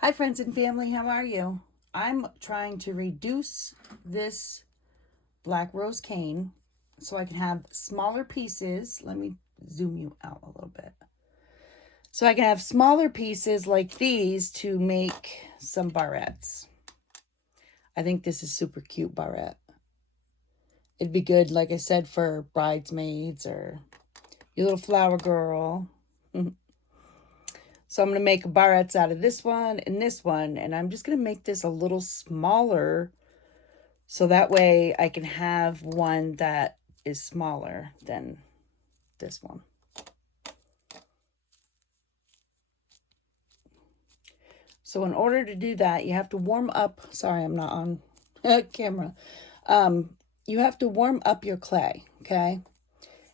Hi friends and family, how are you? I'm trying to reduce this black rose cane so I can have smaller pieces. Let me zoom you out a little bit. So I can have smaller pieces like these to make some barrettes. I think this is super cute barrette. It'd be good, like I said, for bridesmaids or your little flower girl. So I'm going to make barrettes out of this one, and I'm just going to make this a little smaller so that way I can have one that is smaller than this one. So in order to do that, you have to warm up. Sorry, I'm not on camera. You have to warm up your clay, okay?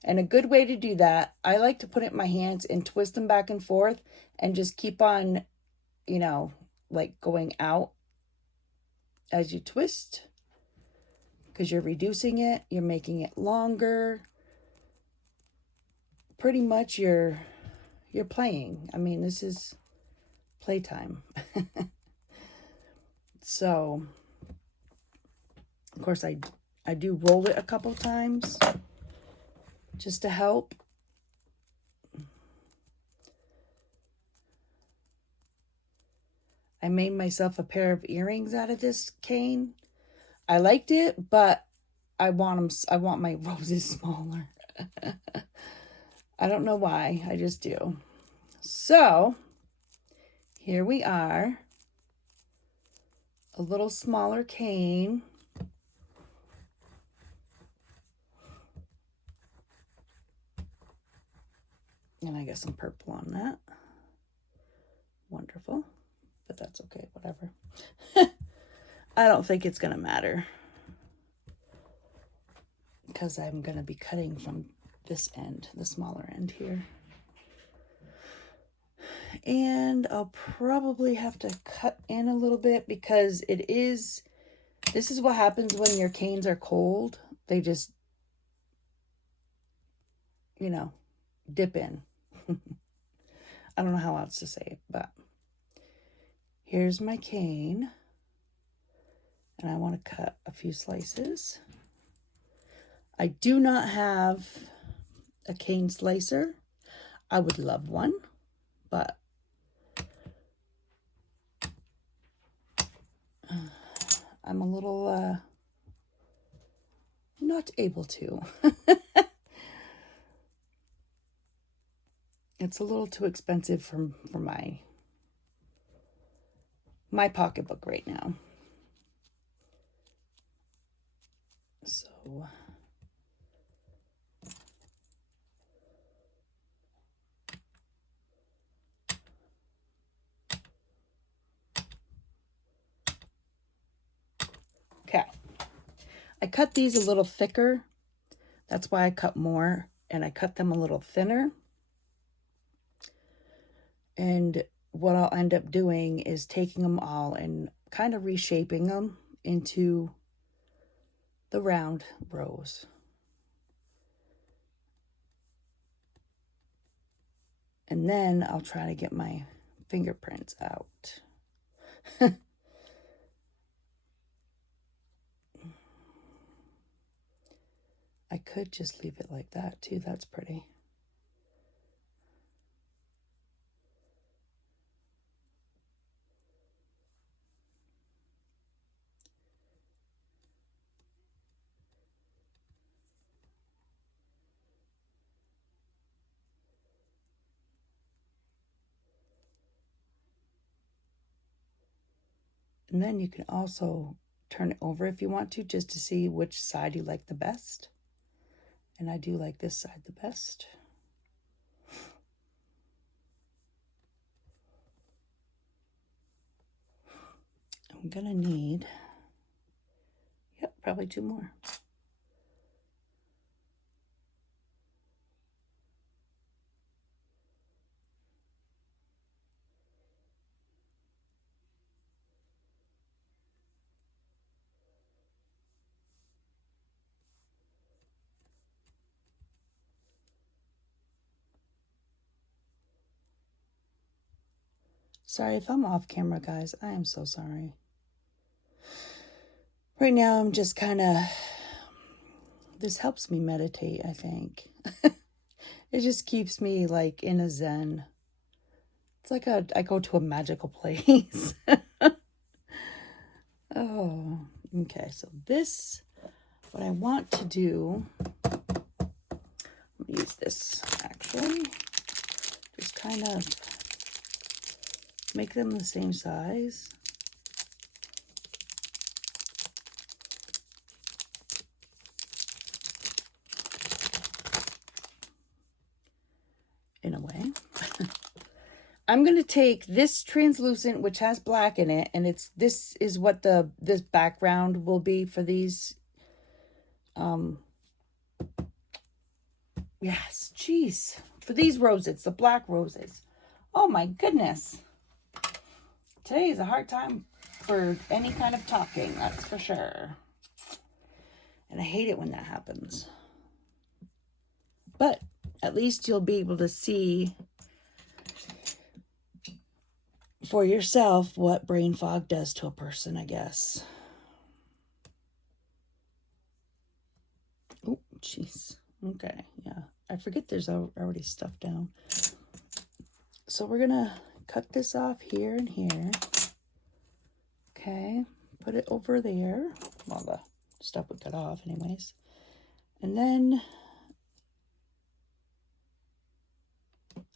And a good way to do that, I like to put it in my hands and twist them back and forth and just keep on, like going out as you twist, because you're reducing it, you're making it longer. Pretty much you're playing. I mean, this is playtime. So, of course, I do roll it a couple times just to help. I made myself a pair of earrings out of this cane. I liked it, but I want my roses smaller. I don't know why. I just do. So, here we are. A little smaller cane. And I got some purple on that. Wonderful. But that's okay, whatever. I don't think it's going to matter, because I'm going to be cutting from this end, the smaller end here. And I'll probably have to cut in a little bit because this is what happens when your canes are cold. They just, dip in. I don't know how else to say it, but here's my cane. And I want to cut a few slices. I do not have a cane slicer. I would love one, but I'm a little not able to. It's a little too expensive for my pocketbook right now. So okay. I cut these a little thicker. That's why I cut more, and I cut them a little thinner. And what I'll end up doing is taking them all and kind of reshaping them into the round rose. And then I'll try to get my fingerprints out. I could just leave it like that too. That's pretty. And then you can also turn it over if you want to, just to see which side you like the best. And I do like this side the best. I'm gonna need, probably 2 more. Sorry if I'm off camera, guys. I am so sorry. Right now, I'm just kind of... This helps me meditate, I think. It just keeps me, like, in a zen. It's like I go to a magical place. Oh, okay. So this, what I want to do... I'm going to use this, actually. Just kind of make them the same size. In a way. I'm going to take this translucent, which has black in it, and this is what this background will be for these. Yes, geez. For these roses, the black roses. Oh my goodness. Today is a hard time for any kind of talking, that's for sure. And I hate it when that happens. But at least you'll be able to see for yourself what brain fog does to a person, I guess. Oh, jeez. Okay, yeah. I forget there's already stuff down. So we're going to cut this off here and here. Okay, put it over there. Well, the stuff we cut off anyways. And then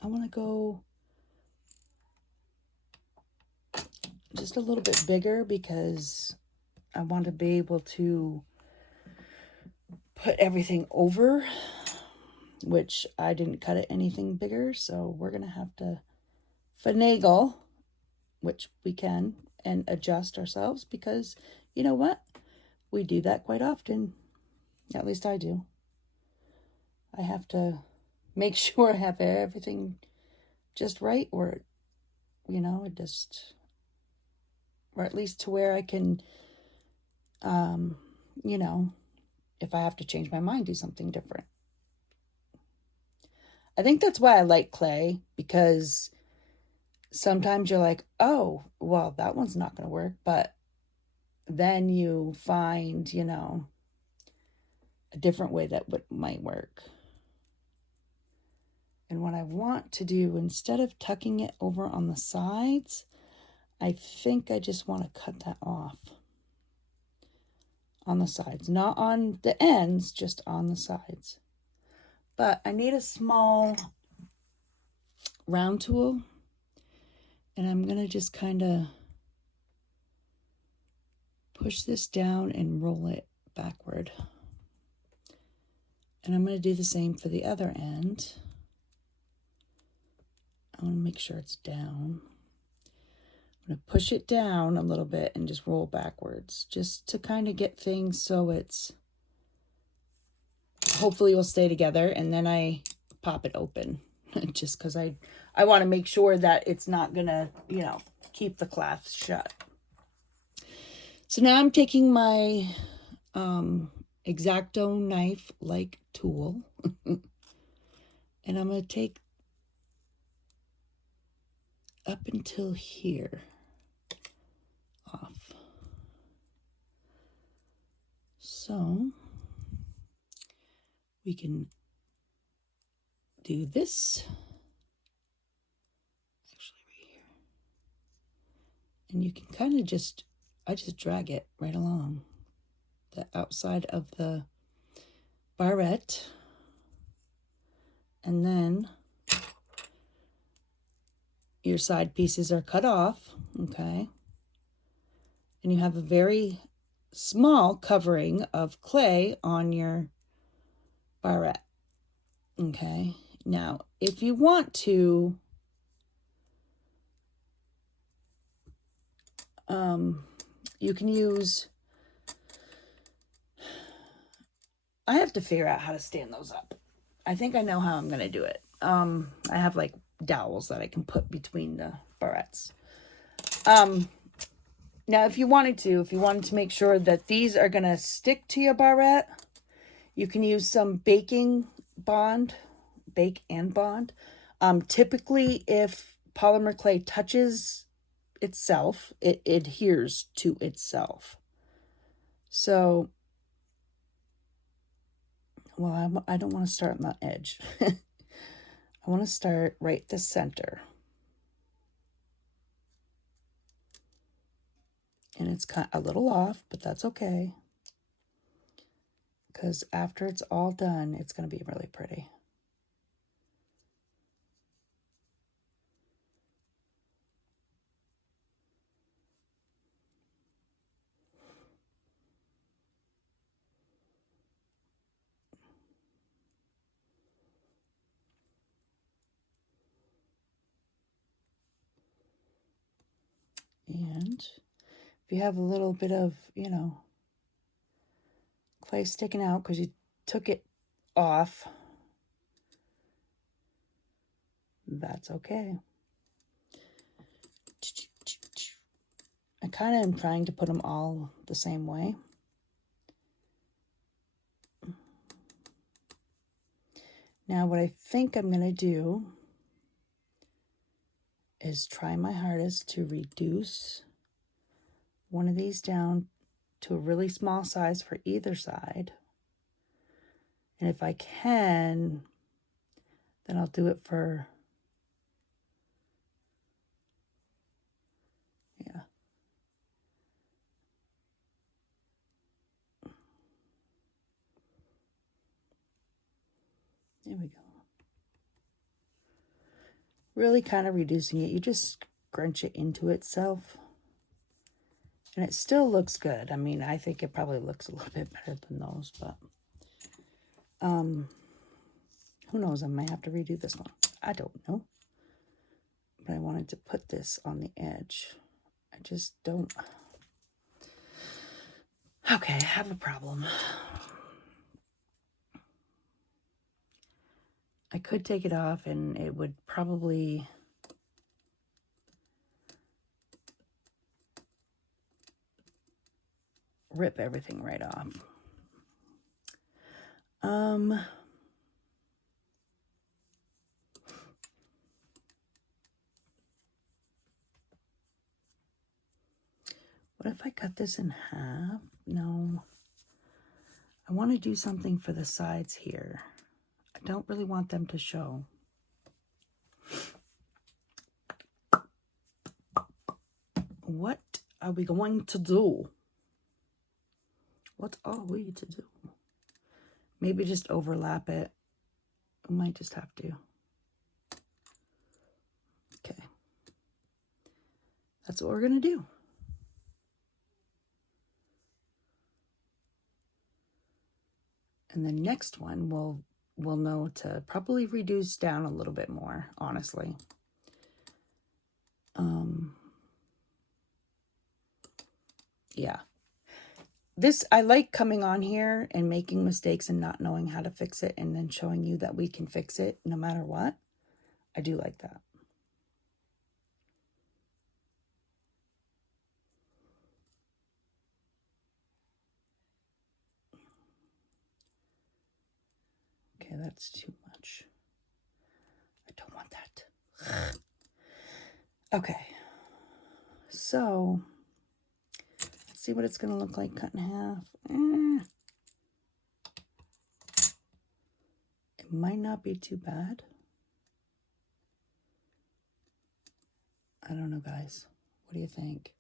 I want to go just a little bit bigger because I want to be able to put everything over, which I didn't cut it anything bigger. So we're going to have to finagle, which we can, and adjust ourselves because you know what? We do that quite often. At least I do. I have to make sure I have everything just right, or, you know, it just, or at least to where I can, you know, if I have to change my mind, do something different. I think that's why I like clay, because sometimes you're like, oh, well, that one's not going to work, but then you find, you know, a different way that might work. And what I want to do, instead of tucking it over on the sides, I think I just want to cut that off on the sides. Not on the ends, just on the sides. But I need a small round tool. And I'm going to just kind of push this down and roll it backward. And I'm going to do the same for the other end. I want to make sure it's down. I'm going to push it down a little bit and just roll backwards, just to kind of get things so it's, hopefully will stay together, and then I pop it open just because I want to make sure that it's not going to, you know, keep the clasp shut. So now I'm taking my X-Acto knife-like tool and I'm going to take up until here off. So we can do this actually right here. And you can kind of just, I just drag it right along the outside of the barrette. And then your side pieces are cut off, okay? And you have a very small covering of clay on your barrette, okay? Now, if you want to, you can use, I have to figure out how to stand those up. I think I know how I'm going to do it. I have like dowels that I can put between the barrettes. Now, if you wanted to make sure that these are going to stick to your barrette, you can use some bake and bond. Typically, if polymer clay touches itself. It adheres to itself. So, well, I don't want to start on the edge. I want to start right at the center. And it's kind of a little off, but that's okay. Because after it's all done, it's going to be really pretty. And if you have a little bit of, you know, clay sticking out because you took it off, that's okay. I kind of am trying to put them all the same way. Now what I think I'm going to do is try my hardest to reduce one of these down to a really small size for either side. And if I can, then I'll do it for, yeah. There we go. Really kind of reducing it. You just scrunch it into itself. And it still looks good. I mean, I think it probably looks a little bit better than those, but who knows? I might have to redo this one. I don't know. But I wanted to put this on the edge. I just don't. Okay, I have a problem. I could take it off and it would probably rip everything right off. What if I cut this in half? No. I want to do something for the sides here. I don't really want them to show. What are we going to do? What are we to do? Maybe just overlap it. I might just have to. Okay. That's what we're going to do. And the next one we'll know to probably reduce down a little bit more, honestly. Yeah. This, I like coming on here and making mistakes and not knowing how to fix it and then showing you that we can fix it no matter what. I do like that. Okay, that's too much. I don't want that. Okay. So, let's see what it's going to look like cut in half. It might not be too bad. I don't know, guys. What do you think?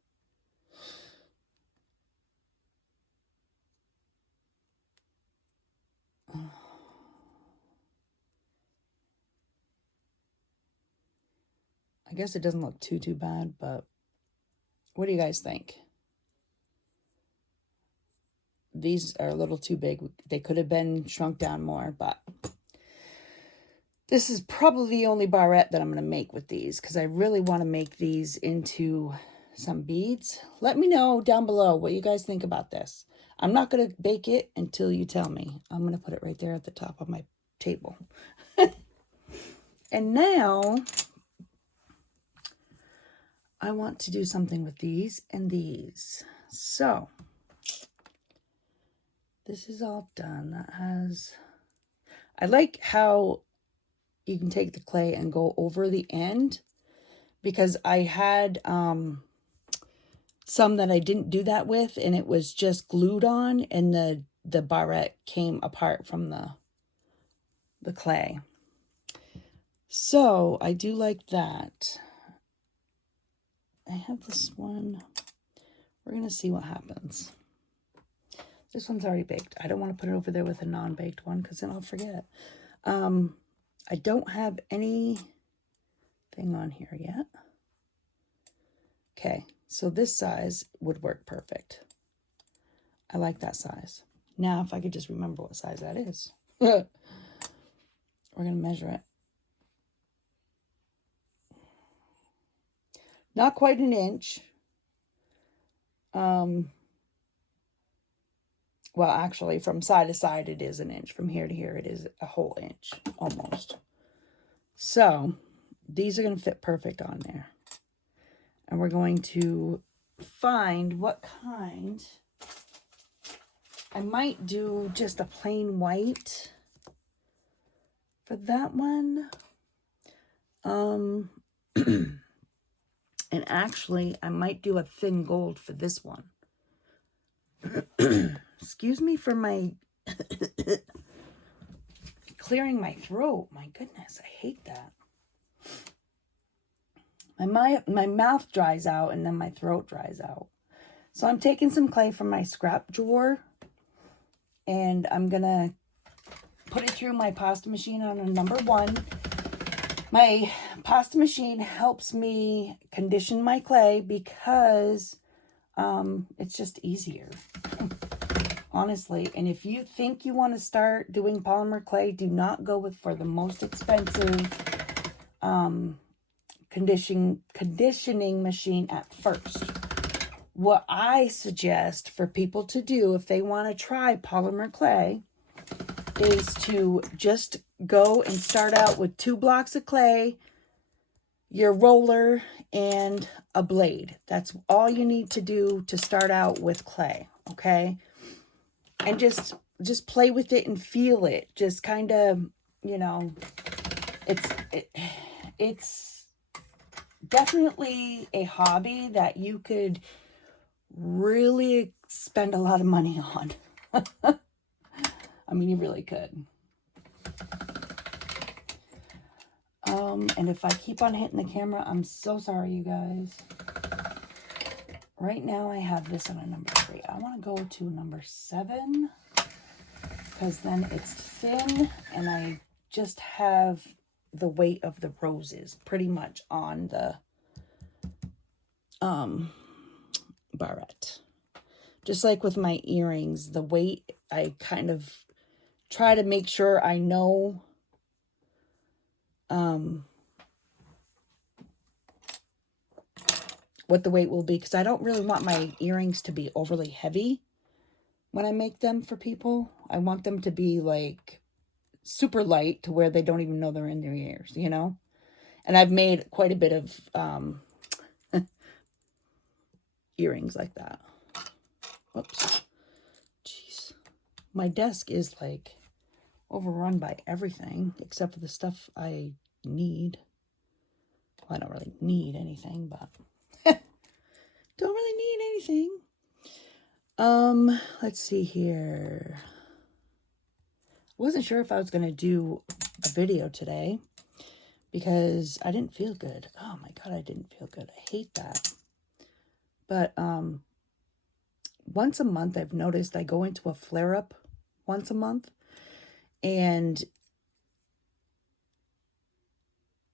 I guess it doesn't look too bad, but what do you guys think? These are a little too big. They could have been shrunk down more, but this is probably the only barrette that I'm going to make with these because I really want to make these into some beads. Let me know down below what you guys think about this. I'm not going to bake it until you tell me. I'm going to put it right there at the top of my table. And now I want to do something with these and these. So this is all done. That has, I like how you can take the clay and go over the end because I had some that I didn't do that with, and it was just glued on, and the barrette came apart from the clay. So I do like that. I have this one. We're going to see what happens. This one's already baked. I don't want to put it over there with a non-baked one because then I'll forget. I don't have anything on here yet. Okay, so this size would work perfect. I like that size. Now, if I could just remember what size that is. We're going to measure it. Not quite an inch. Well, actually, from side to side, it is an inch. From here to here, it is a whole inch, almost. So, these are going to fit perfect on there. And we're going to find what kind. I might do just a plain white for that one. And actually, I might do a thin gold for this one. Excuse me for my clearing my throat. My goodness, I hate that. My mouth dries out and then my throat dries out. So I'm taking some clay from my scrap drawer and I'm going to put it through my pasta machine on a number 1. My pasta machine helps me condition my clay because it's just easier. Honestly, and if you think you want to start doing polymer clay, do not go for the most expensive conditioning machine at first. What I suggest for people to do if they want to try polymer clay is to just go and start out with 2 blocks of clay, your roller, and a blade. That's all you need to do to start out with clay, okay? And just play with it and feel it. Just kind of, you know, it's definitely a hobby that you could really spend a lot of money on. I mean, you really could. And if I keep on hitting the camera, I'm so sorry, you guys. Right now, I have this on a number 3. I want to go to number 7 because then it's thin and I just have the weight of the roses pretty much on the barrette. Just like with my earrings, the weight, I kind of try to make sure I know what the weight will be, because I don't really want my earrings to be overly heavy when I make them for people. I want them to be like super light to where they don't even know they're in their ears, you know? And I've made quite a bit of earrings like that. Whoops. Jeez. My desk is like overrun by everything except for the stuff I need. Well, I don't really need anything, but don't really need anything. Let's see here. I wasn't sure if I was going to do a video today because I didn't feel good. Oh my God, I didn't feel good. I hate that. But, once a month, I've noticed I go into a flare-up once a month, and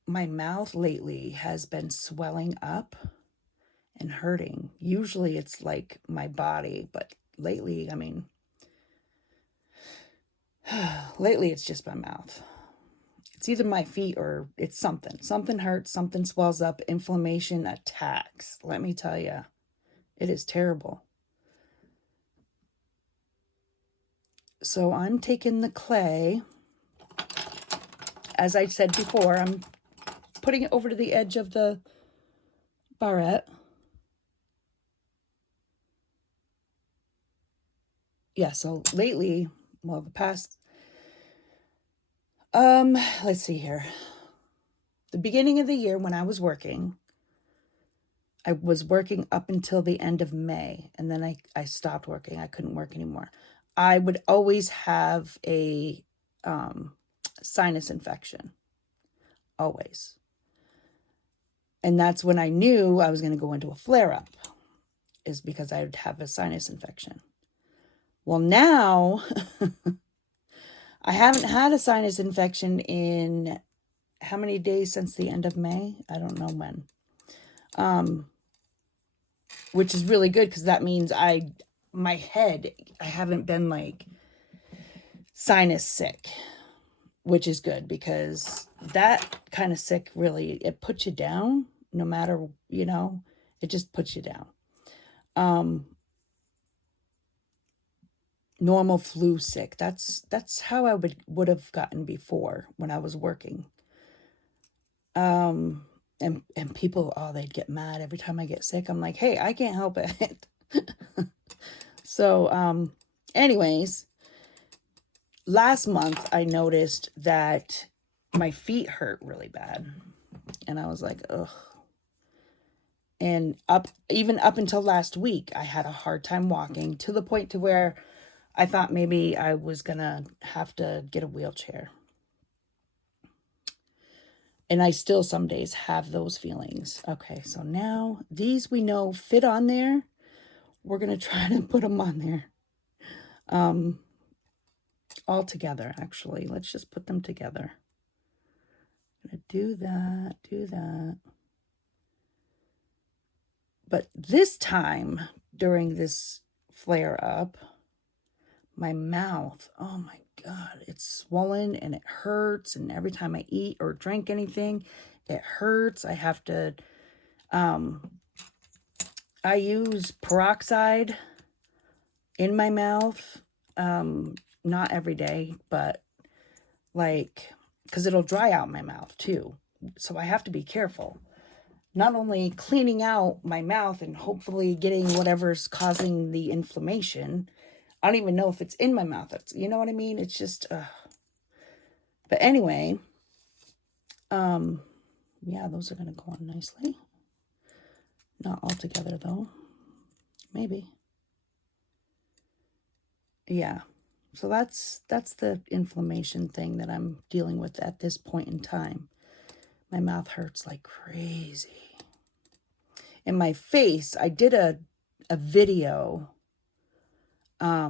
my mouth lately has been swelling up and hurting. Usually it's like my body, but lately, I mean, lately it's just my mouth. It's either my feet or it's something. Something hurts, something swells up, inflammation attacks. Let me tell you, it is terrible. So I'm taking the clay. As I said before, I'm putting it over to the edge of the barrette. Yeah, so lately, well, the past, let's see here. The beginning of the year when I was working, I was working up until the end of May, and then I stopped working. I couldn't work anymore. I would always have a sinus infection, always. And that's when I knew I was going to go into a flare-up, is because I would have a sinus infection. Well, now I haven't had a sinus infection in how many days since the end of May? I don't know when. Which is really good, because that means my head, I haven't been like sinus sick, which is good, because that kind of sick really, it puts you down no matter, it just puts you down. Normal flu sick. That's how I would have gotten before when I was working. And people, they'd get mad every time I get sick. I'm like, hey, I can't help it. So, anyways, last month I noticed that my feet hurt really bad. And I was like, ugh. And even up until last week, I had a hard time walking, to the point to where I thought maybe I was going to have to get a wheelchair. And I still some days have those feelings. Okay, so now these we know fit on there. We're going to try to put them on there. All together, actually. Let's just put them together. I'm going to do that. But this time, during this flare-up, my mouth, oh my God, it's swollen and it hurts. And every time I eat or drink anything, it hurts. I have to, I use peroxide in my mouth. Not every day, but because it'll dry out my mouth too. So I have to be careful. Not only cleaning out my mouth and hopefully getting whatever's causing the inflammation. I don't even know if it's in my mouth. You know what I mean? It's just, but anyway, yeah, those are going to go on nicely. Not all together though. Maybe. Yeah. So that's the inflammation thing that I'm dealing with at this point in time. My mouth hurts like crazy. And my face, I did a video, I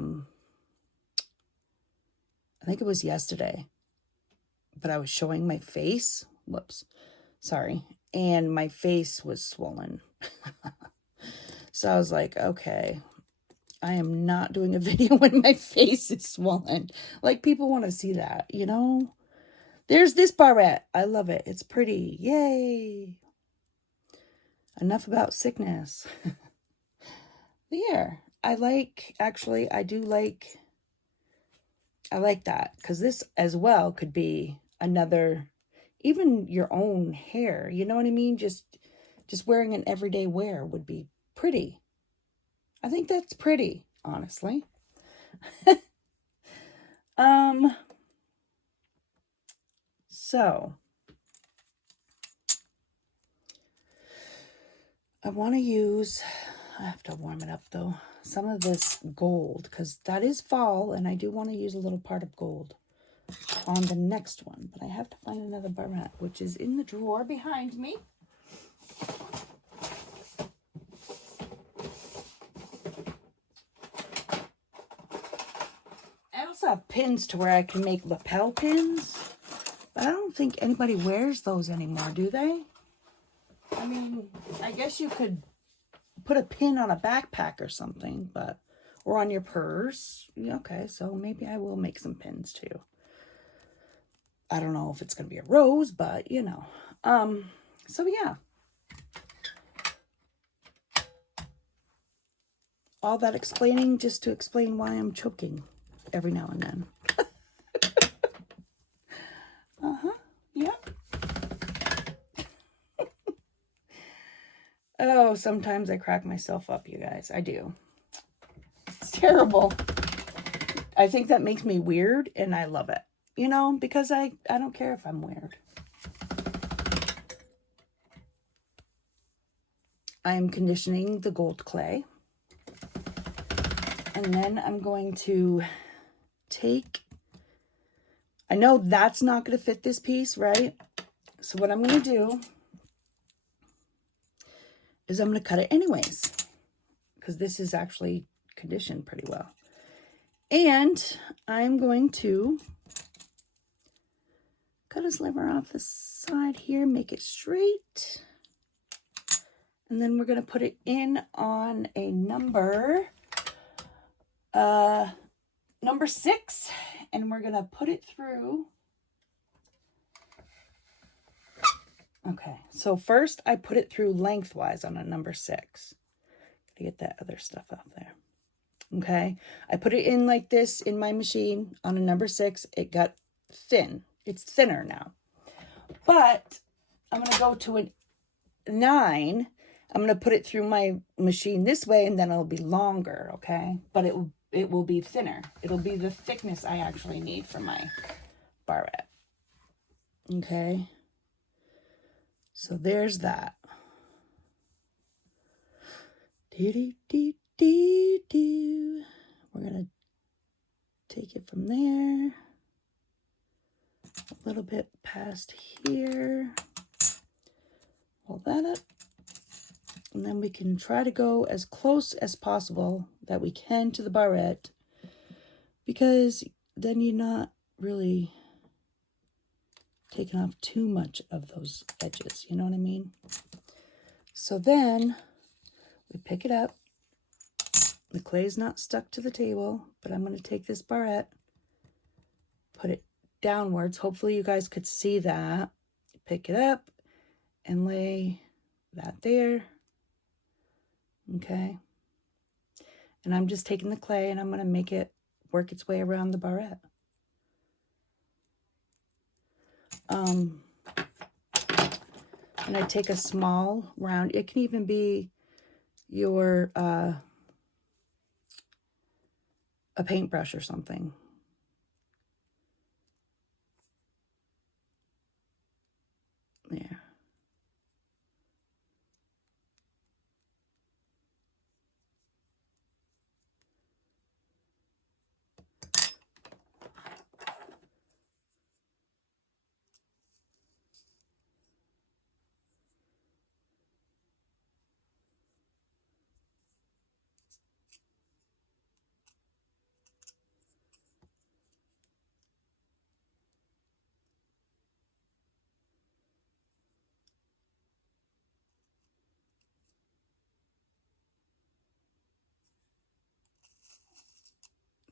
think it was yesterday, but I was showing my face. Whoops. Sorry. And my face was swollen. So I was like, okay, I am not doing a video when my face is swollen. Like, people want to see that, There's this barrette. I love it. It's pretty. Yay. Enough about sickness. There. I like that, because this as well could be another, even your own hair. You know what I mean? Just wearing an everyday wear would be pretty. I think that's pretty, honestly. So I have to warm it up though, some of this gold, because that is fall, and I do want to use a little part of gold on the next one. But I have to find another barrette, which is in the drawer behind me. I also have pins to where I can make lapel pins, but I don't think anybody wears those anymore, do they? I mean, I guess you could put a pin on a backpack or something, or on your purse. Okay, so maybe I will make some pins too. I don't know if it's going to be a rose, but so yeah. All that explaining just to explain why I'm choking every now and then. Yep. Oh, sometimes I crack myself up, you guys. I do. It's terrible. I think that makes me weird, and I love it. Because I don't care if I'm weird. I'm conditioning the gold clay. And then I'm going to take, I know that's not going to fit this piece, right? So what I'm going to do is I'm going to cut it anyways, because this is actually conditioned pretty well. And I'm going to cut a sliver off the side here, make it straight. And then we're going to put it in on a number 6, and we're going to put it through. Okay, so first I put it through lengthwise on a number 6. Gotta get that other stuff off there. Okay, I put it in like this in my machine on a number 6. It got thin. It's thinner now. But I'm going to go to a 9. I'm going to put it through my machine this way, and then it'll be longer, okay? But it will be thinner. It'll be the thickness I actually need for my barrette. Okay? So there's that. We're going to take it from there. A little bit past here. Pull that up. And then we can try to go as close as possible that we can to the barrette, because then you're not really taking off too much of those edges. You know what I mean? So then we pick it up. The clay is not stuck to the table, but I'm going to take this barrette, put it downwards. Hopefully you guys could see that. Pick it up and lay that there. Okay. And I'm just taking the clay and I'm going to make it work its way around the barrette. And I take a small round. It can even be your a paintbrush or something. There.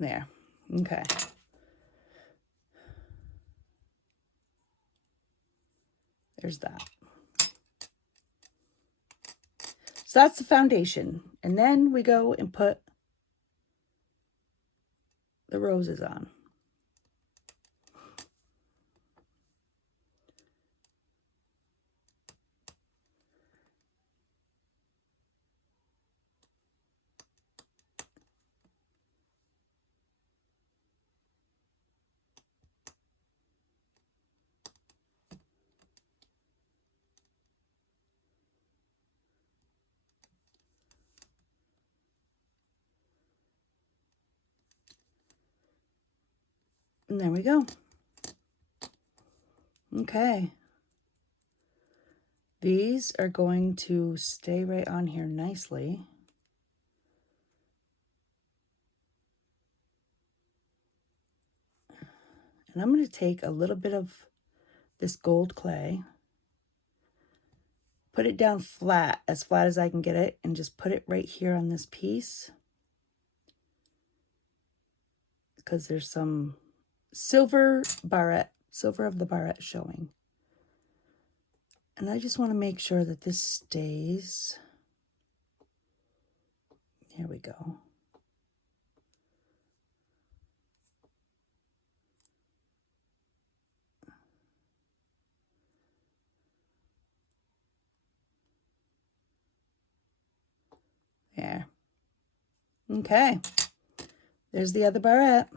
There. Okay. There's that. So that's the foundation. And then we go and put the roses on. And there we go. Okay. These are going to stay right on here nicely. And I'm going to take a little bit of this gold clay, put it down flat as I can get it, and just put it right here on this piece, because there's some silver of the barrette showing. And I just want to make sure that this stays. Here we go. There. Okay. There's the other barrette.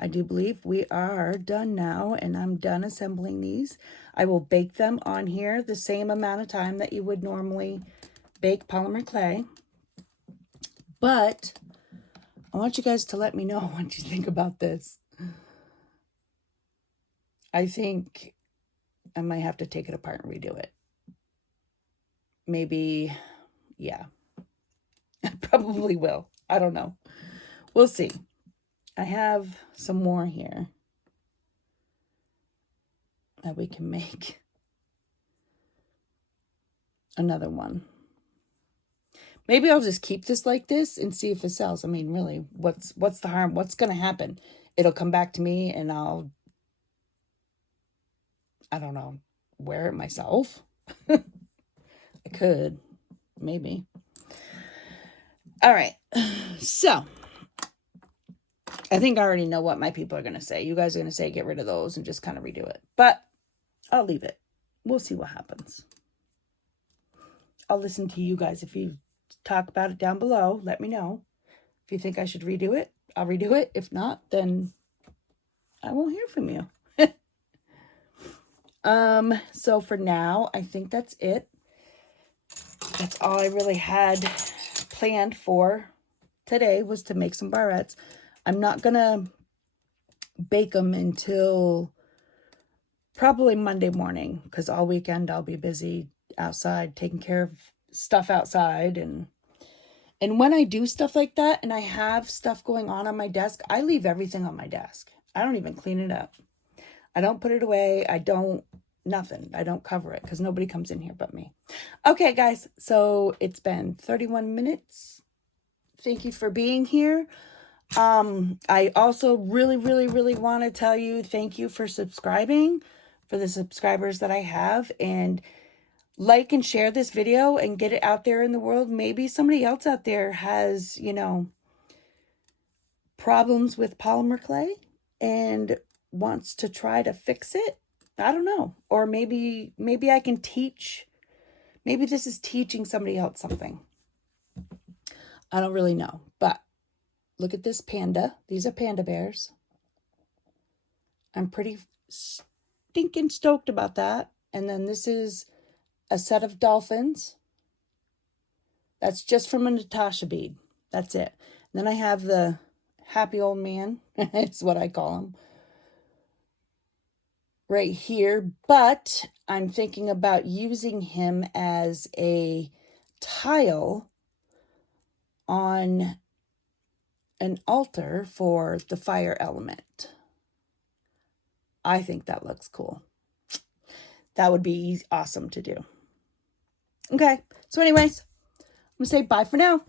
I do believe we are done now, and I'm done assembling these. I will bake them on here the same amount of time that you would normally bake polymer clay. But I want you guys to let me know what you think about this. I think I might have to take it apart and redo it. Maybe, yeah. I probably will. I don't know. We'll see. I have some more here that we can make another one. Maybe I'll just keep this like this and see if it sells. I mean, really, what's the harm? What's going to happen? It'll come back to me and I don't know, wear it myself. I could, maybe. All right. So, I think I already know what my people are going to say. You guys are going to say get rid of those and just kind of redo it. But I'll leave it. We'll see what happens. I'll listen to you guys. If you talk about it down below, let me know. If you think I should redo it, I'll redo it. If not, then I won't hear from you. So for now, I think that's it. That's all I really had planned for today, was to make some barrettes. I'm not gonna bake them until probably Monday morning, because all weekend I'll be busy outside taking care of stuff outside. And when I do stuff like that and I have stuff going on my desk, I leave everything on my desk. I don't even clean it up. I don't put it away. Nothing. I don't cover it because nobody comes in here but me. Okay, guys. So it's been 31 minutes. Thank you for being here. I also really, really, really want to tell you thank you for subscribing, for the subscribers that I have, and like and share this video and get it out there in the world. Maybe somebody else out there has, problems with polymer clay and wants to try to fix it. I don't know. Or maybe I can teach. Maybe this is teaching somebody else something. I don't really know. But look at this panda. These are panda bears. I'm pretty stinking stoked about that. And then this is a set of dolphins. That's just from a Natasha bead. That's it. And then I have the happy old man. It's what I call him. Right here. But I'm thinking about using him as a tile on an altar for the fire element. I think that looks cool. That would be awesome to do. Okay. So anyways, I'm going to say bye for now.